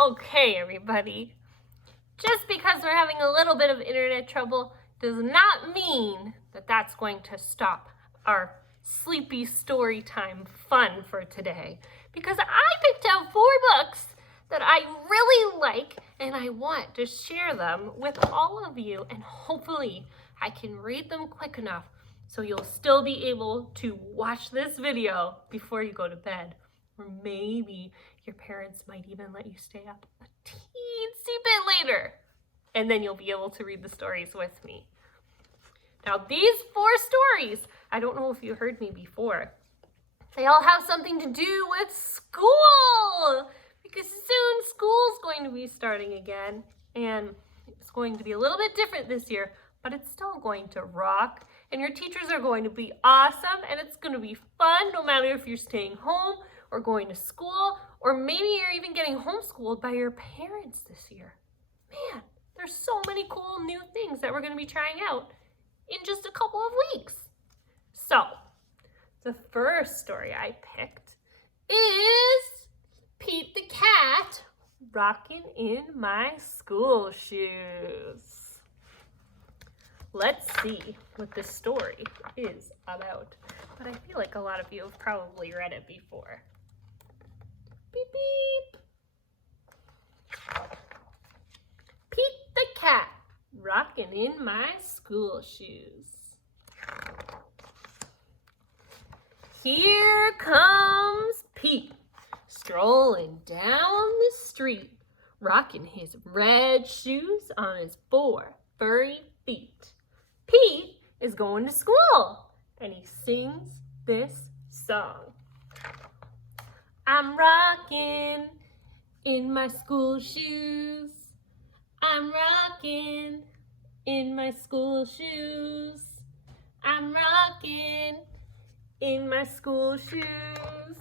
Okay, everybody. Just because we're having a little bit of internet trouble does not mean that that's going to stop our sleepy story time fun for today. Because I picked out 4 books that I really like and I want to share them with all of you. And hopefully I can read them quick enough so you'll still be able to watch this video before you go to bed. Or maybe your parents might even let you stay up a teensy bit later, and then you'll be able to read the stories with me. Now, these 4 stories, I don't know if you heard me before, they all have something to do with school, because soon school's going to be starting again, and it's going to be a little bit different this year, but it's still going to rock, and your teachers are going to be awesome, and it's going to be fun no matter if you're staying home or going to school, or maybe you're even getting homeschooled by your parents this year. Man, there's so many cool new things that we're going to be trying out in just a couple of weeks. So, the first story I picked is Pete the Cat Rockin' in My School Shoes. Let's see what this story is about. But I feel like a lot of you have probably read it before. Beep, beep. Pete the Cat, rockin' in my school shoes. Here comes Pete, strolling down the street, rocking his red shoes on his 4 furry feet. Pete is going to school, and he sings this song. I'm rocking in my school shoes. I'm rocking in my school shoes. I'm rocking in my school shoes.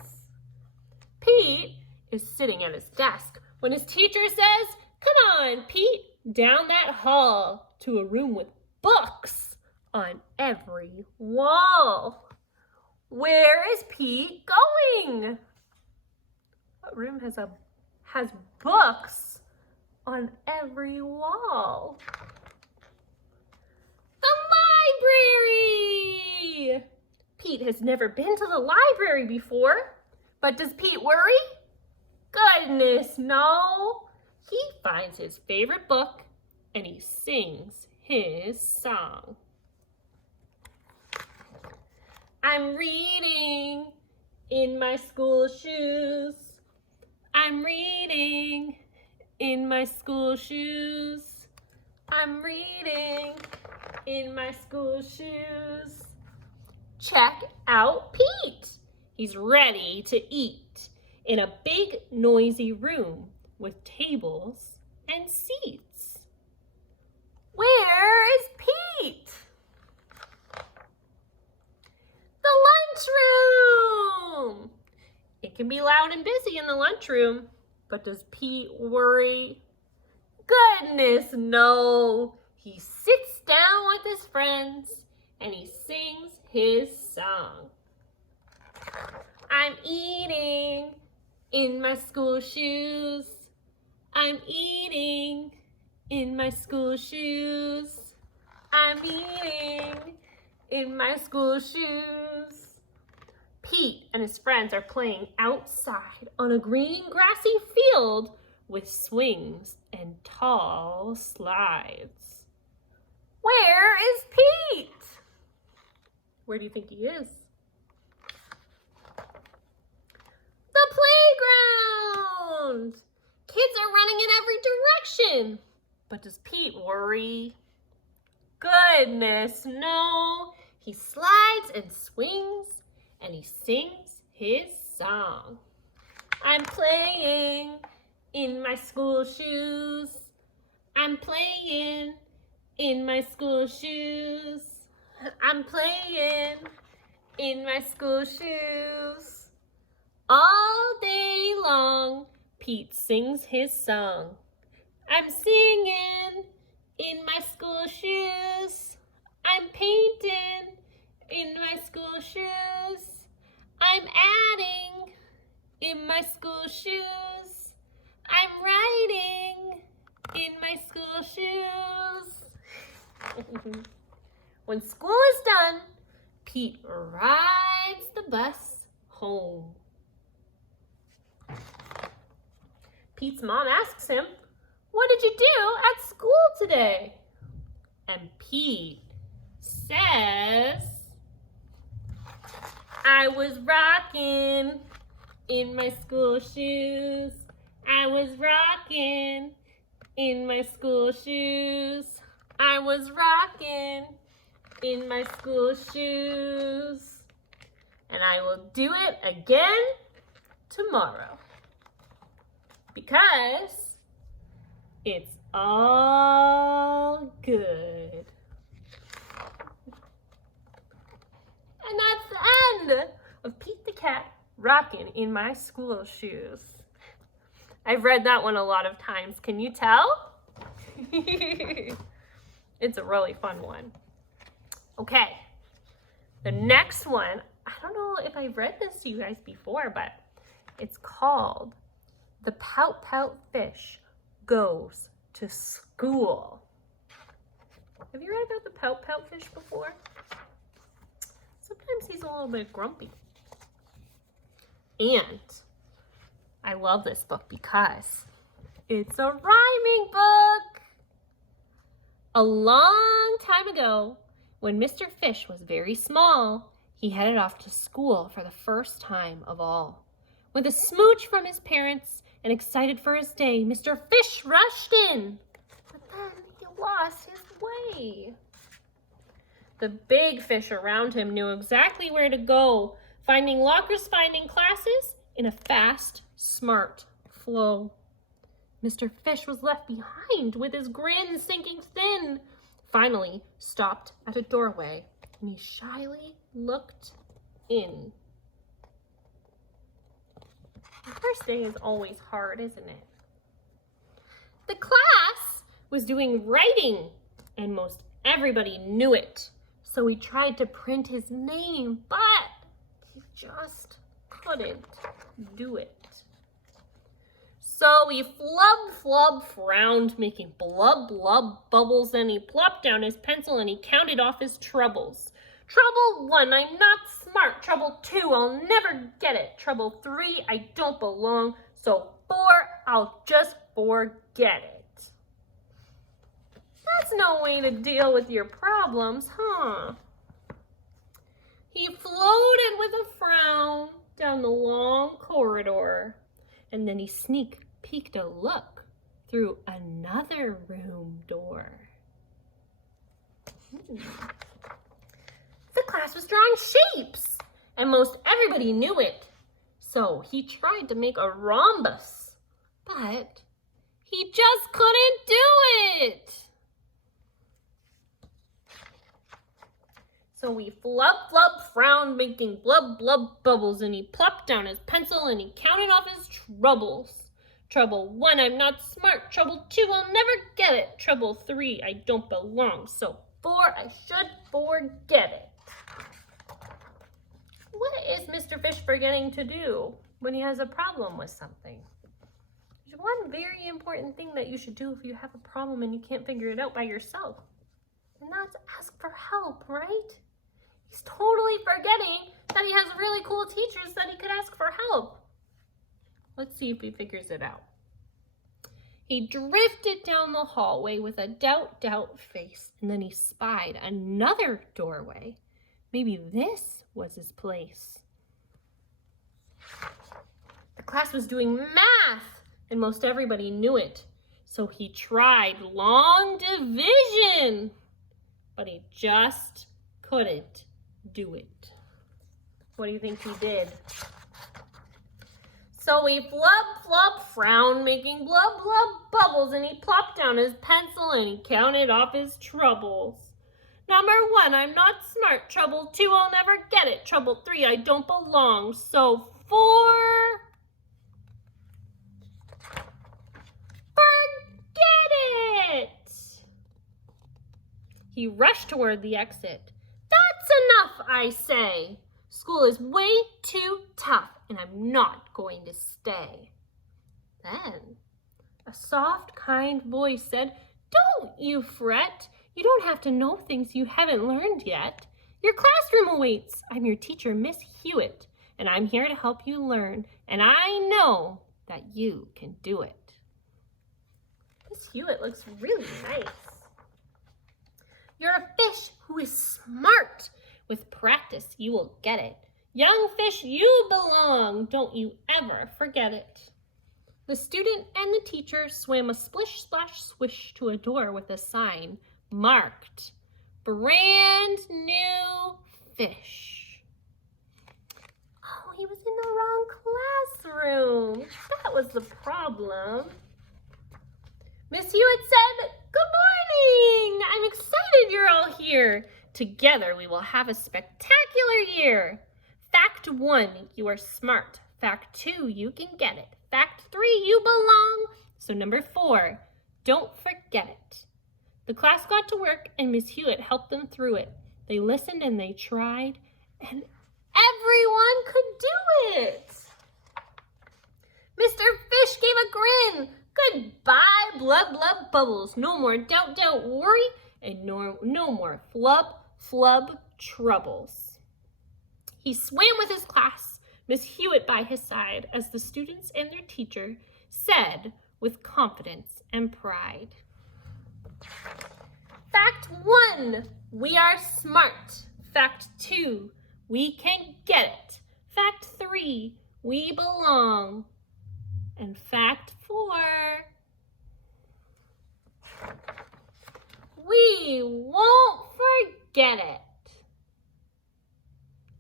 Pete is sitting at his desk when his teacher says, "Come on, Pete, down that hall to a room with books on every wall." Where is Pete going? What room has books on every wall? The library! Pete has never been to the library before, but does Pete worry? Goodness, no. He finds his favorite book and he sings his song. I'm reading in my school shoes. I'm reading in my school shoes. I'm reading in my school shoes. Check out Pete. He's ready to eat in a big noisy room with tables and seats. Where is Pete? The lunchroom. It can be loud and busy in the lunchroom, but does Pete worry? Goodness, no. He sits down with his friends and he sings his song. I'm eating in my school shoes. I'm eating in my school shoes. I'm eating in my school shoes. Pete and his friends are playing outside on a green grassy field with swings and tall slides. Where is Pete? Where do you think he is? The playground! Kids are running in every direction. But does Pete worry? Goodness, no. He slides and swings and he sings his song. I'm playing in my school shoes. I'm playing in my school shoes. I'm playing in my school shoes. All day long, Pete sings his song. I'm singing in my school shoes. I'm painting in my school shoes. I'm adding in my school shoes. I'm writing When school is done, Pete rides the bus home. Pete's mom asks him, "What did you do at school today?" And Pete says, "I was rocking in my school shoes. I was rocking in my school shoes. I was rocking in my school shoes. And I will do it again tomorrow. Because it's all good." And that's the end of Pete the Cat rocking in my school shoes. I've read that one a lot of times. Can you tell? It's a really fun one. Okay, the next one, I don't know if I've read this to you guys before, but it's called The Pout Pout Fish Goes to School. Have you read about the Pout Pout Fish before? Sometimes he's a little bit grumpy. And I love this book because it's a rhyming book. A long time ago, when Mr. Fish was very small, he headed off to school for the first time of all. With a smooch from his parents and excited for his day, Mr. Fish rushed in. But then he lost his way. The big fish around him knew exactly where to go, finding lockers, finding classes in a fast, smart flow. Mr. Fish was left behind with his grin sinking thin. Finally stopped at a doorway and he shyly looked in. The first day is always hard, isn't it? The class was doing writing and most everybody knew it. So he tried to print his name, but he just couldn't do it. So he flub frowned, making blub bubbles, and he plopped down his pencil and he counted off his troubles. Trouble 1, I'm not smart. Trouble 2, I'll never get it. Trouble 3, I don't belong. So 4, I'll just forget it. That's no way to deal with your problems, huh? He floated with a frown down the long corridor, and then he sneak peeked a look through another room door. The class was drawing shapes, and most everybody knew it. So he tried to make a rhombus, but he just couldn't do it. So he flub frowned, making blub bubbles, and he plopped down his pencil and he counted off his troubles. Trouble 1, I'm not smart. Trouble 2, I'll never get it. Trouble 3, I don't belong. So 4, I should forget it. What is Mr. Fish forgetting to do when he has a problem with something? There's one very important thing that you should do if you have a problem and you can't figure it out by yourself. And that's ask for help, right? He's totally forgetting that he has really cool teachers that he could ask for help. Let's see if he figures it out. He drifted down the hallway with a doubt face, and then he spied another doorway. Maybe this was his place. The class was doing math, and most everybody knew it. So he tried long division, but he just couldn't do it. What do you think he did? So he flub frowned, making blub bubbles, and he plopped down his pencil and he counted off his troubles. Number 1, I'm not smart. Trouble 2, I'll never get it. Trouble 3, I don't belong. So 4, forget it. He rushed toward the exit. That's enough, I say. School is way too tough, and I'm not going to stay. Then a soft, kind voice said, Don't you fret. You don't have to know things you haven't learned yet. Your classroom awaits. I'm your teacher, Miss Hewitt, and I'm here to help you learn, and I know that you can do it. Miss Hewitt looks really nice. You're a fish who is smart. With practice, you will get it. Young fish, you belong. Don't you ever forget it. The student and the teacher swam a splish, splash, swish to a door with a sign marked, brand new fish. Oh, he was in the wrong classroom. That was the problem. Miss Hewitt said, "Good morning. I'm excited you're all here. Together we will have a spectacular year. Fact 1, you are smart. Fact 2, you can get it. Fact 3, you belong. So number 4, don't forget it." The class got to work and Miss Hewitt helped them through it. They listened and they tried, and everyone could do it. Mr. Fish gave a grin. Goodbye, blub, blub, bubbles. No more doubt, doubt, worry, and no more flub, flub, troubles. He swam with his class, Miss Hewitt by his side, as the students and their teacher said with confidence and pride. Fact 1, we are smart. Fact 2, we can get it. Fact 3, we belong. And fact 4, we won't forget it.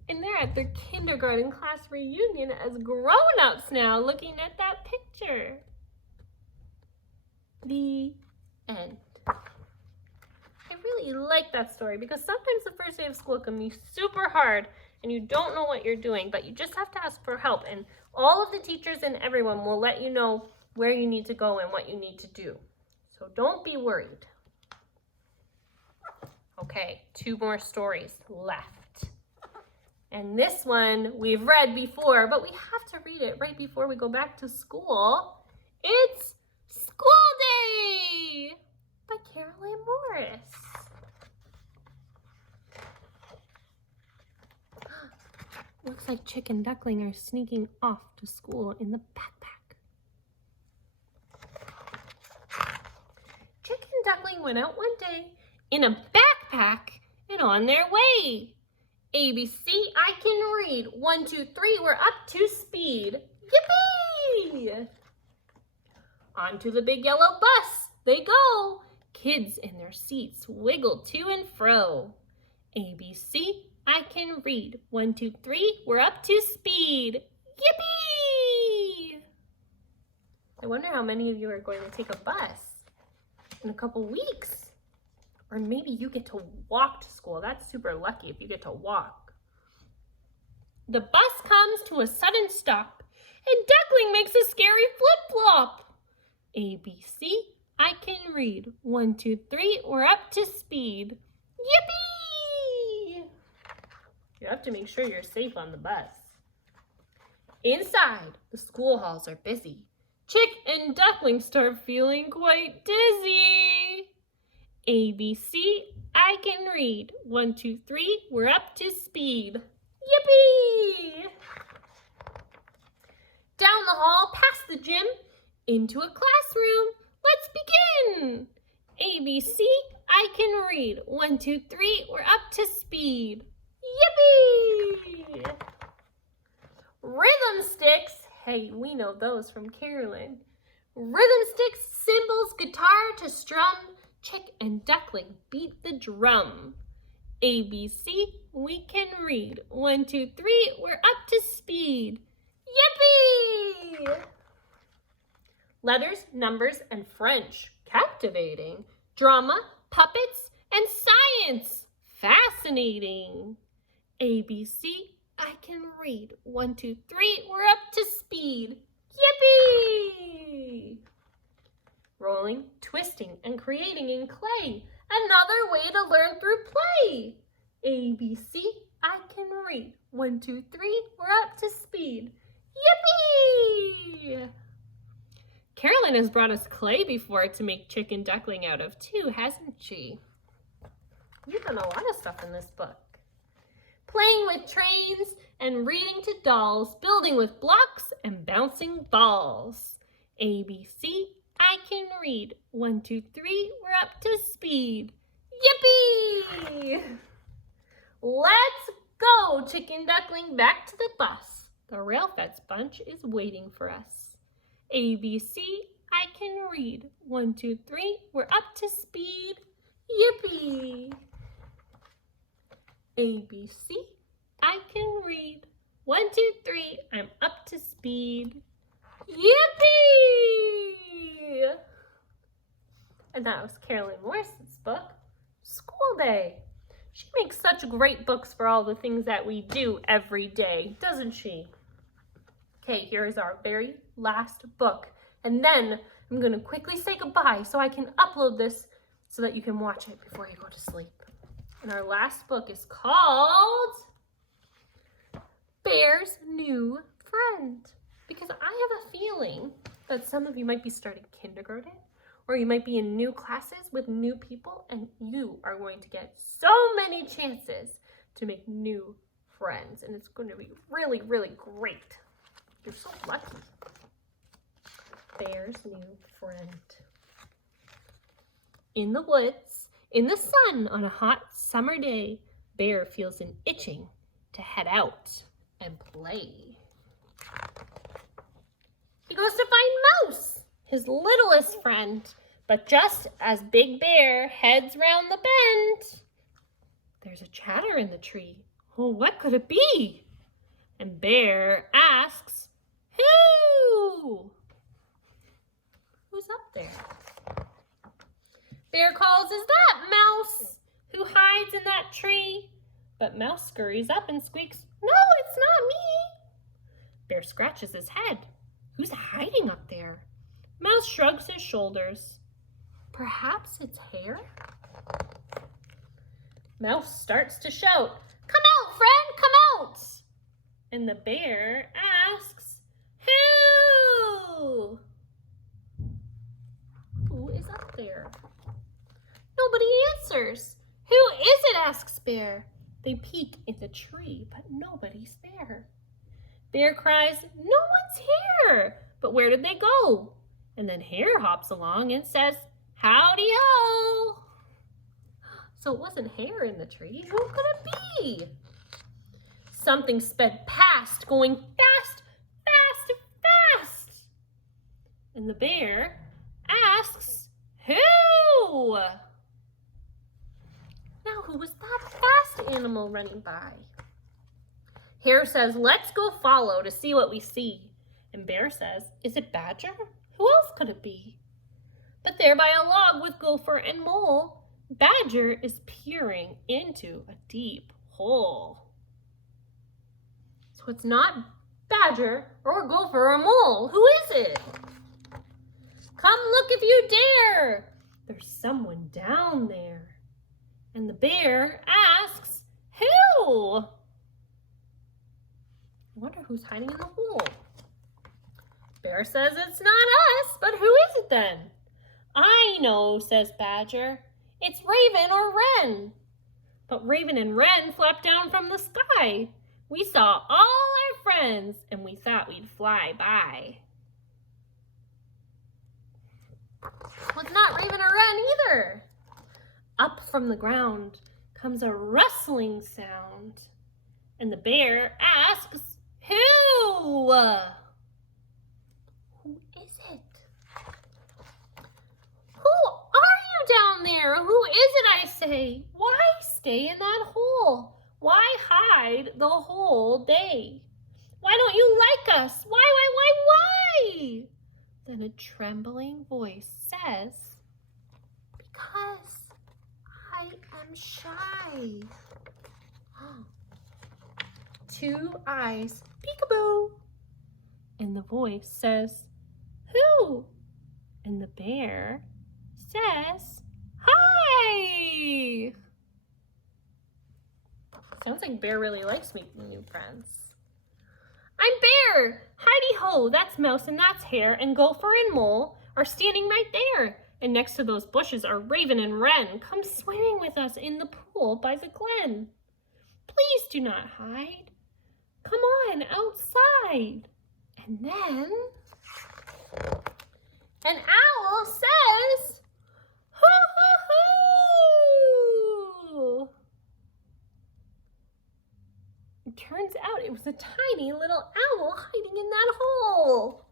And they're at their kindergarten class reunion as grown-ups now, looking at that picture. The end. I really like that story because sometimes the first day of school can be super hard and you don't know what you're doing, but you just have to ask for help, and all of the teachers and everyone will let you know where you need to go and what you need to do. So don't be worried. Okay, 2 more stories left. And this one we've read before, but we have to read it right before we go back to school. It's School Day by Carolyn Morris. Looks like Chick and Duckling are sneaking off to school in the backpack. Chick and Duckling went out one day in a backpack and on their way. ABC, I can read. 1, 2, 3, we're up to speed. Yippee! Onto the big yellow bus they go. Kids in their seats wiggle to and fro. ABC, I can read. 1, 2, 3, we're up to speed. Yippee! I wonder how many of you are going to take a bus in a couple weeks. Or maybe you get to walk to school. That's super lucky if you get to walk. The bus comes to a sudden stop, and Duckling makes a scary flip-flop. ABC, I can read. 1, 2, 3, we're up to speed. Yippee! You have to make sure you're safe on the bus. Inside, the school halls are busy. Chick and Duckling start feeling quite dizzy. ABC, I can read. 1, 2, 3, we're up to speed. Yippee! Down the hall, past the gym, into a classroom. Let's begin. ABC, I can read. 1, 2, 3, we're up to speed. Yippee! Rhythm sticks. Hey, we know those from Carolyn. Rhythm sticks, cymbals, guitar to strum. Chick and Duckling beat the drum. ABC, we can read. 1, 2, 3, we're up to speed. Yippee! Letters, numbers, and French. Captivating. Drama, puppets, and science. Fascinating. ABC, I can read. 1, 2, 3, we're up to speed. Yippee! Rolling, twisting, and creating in clay. Another way to learn through play. ABC, I can read. 1, 2, 3, we're up to speed. Yippee! Carolyn has brought us clay before to make Chick and Duckling out of too, hasn't she? You've done a lot of stuff in this book. Playing with trains and reading to dolls, building with blocks and bouncing balls. A, B, C, I can read. 1, 2, 3, we're up to speed. Yippee! Let's go, Chicken Duckling, back to the bus. The Rail-Feds bunch is waiting for us. A, B, C, I can read. 1, 2, 3, we're up to speed. Yippee! A, B, C, I can read. 1, 2, 3, I'm up to speed. Yippee! And that was Carolyn Morrison's book, School Day. She makes such great books for all the things that we do every day, doesn't she? Okay, here is our very last book. And then I'm going to quickly say goodbye so I can upload this so that you can watch it before you go to sleep. And our last book is called Bear's New Friend. Because I have a feeling that some of you might be starting kindergarten, or you might be in new classes with new people, and you are going to get so many chances to make new friends. And it's going to be really, really great. You're so lucky. Bear's New Friend. In the woods, in the sun on a hot summer day, Bear feels an itching to head out and play. He goes to find Mouse, his littlest friend. But just as Big Bear heads round the bend, there's a chatter in the tree. Oh, what could it be? And Bear asks, who? Who's up there? Bear calls, is that Mouse who hides in that tree? But Mouse scurries up and squeaks, no, it's not me. Bear scratches his head. Who's hiding up there? Mouse shrugs his shoulders. Perhaps it's Hare? Mouse starts to shout, come out, friend, come out! And the bear asks, who? Who is up there? Nobody answers. Who is it? Asks Bear. They peek in the tree, but nobody's there. Bear cries, no one's here. But where did they go? And then Hare hops along and says, howdy-ho. So it wasn't Hare in the tree. Who could it be? Something sped past, going fast, fast, fast. And the bear asks, who? Now, who was that fast animal running by? Hare says, let's go follow to see what we see. And Bear says, is it Badger? Who else could it be? But there by a log with Gopher and Mole, Badger is peering into a deep hole. So it's not Badger or Gopher or Mole. Who is it? Come look if you dare. There's someone down there. And the bear asks, who? I wonder who's hiding in the hole. Bear says it's not us, but who is it then? I know, says Badger. It's Raven or Wren. But Raven and Wren flapped down from the sky. We saw all our friends, and we thought we'd fly by. Well, it's not Raven or Wren either. Up from the ground comes a rustling sound. And the bear asks, who? Who is it? Who are you down there? Who is it, I say? Why stay in that hole? Why hide the whole day? Why don't you like us? Why? Then a trembling voice says, because I am shy. Two eyes, peekaboo. And the voice says, who? And the bear says, hi. Sounds like Bear really likes making new friends. I'm Bear. Hidey-ho, that's Mouse and that's Hare, and Gopher and Mole are standing right there. And next to those bushes are Raven and Wren. Come swimming with us in the pool by the glen. Please do not hide. Come on, outside. And then an owl says, hoo-hoo-hoo! It turns out it was a tiny little owl hiding in that hole.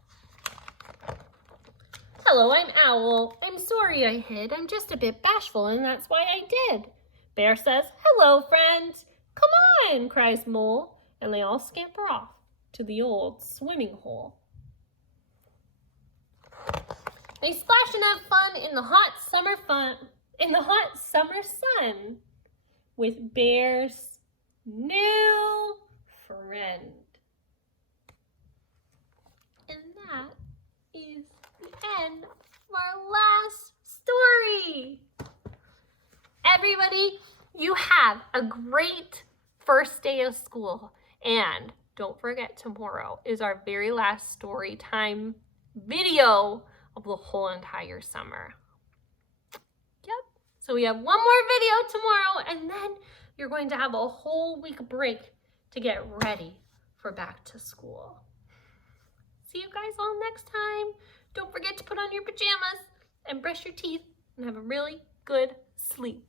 Hello, I'm Owl. I'm sorry I hid. I'm just a bit bashful, and that's why I did. Bear says, hello, friend. Come on, cries Mole, and they all scamper off to the old swimming hole. They splash and have fun in the hot summer sun with Bear's new friend. And that is the end of our last story. Everybody, you have a great first day of school. And don't forget, tomorrow is our very last story time video of the whole entire summer. Yep. So we have one more video tomorrow, and then you're going to have a whole week break to get ready for back to school. See you guys all next time. Don't forget to put on your pajamas and brush your teeth and have a really good sleep.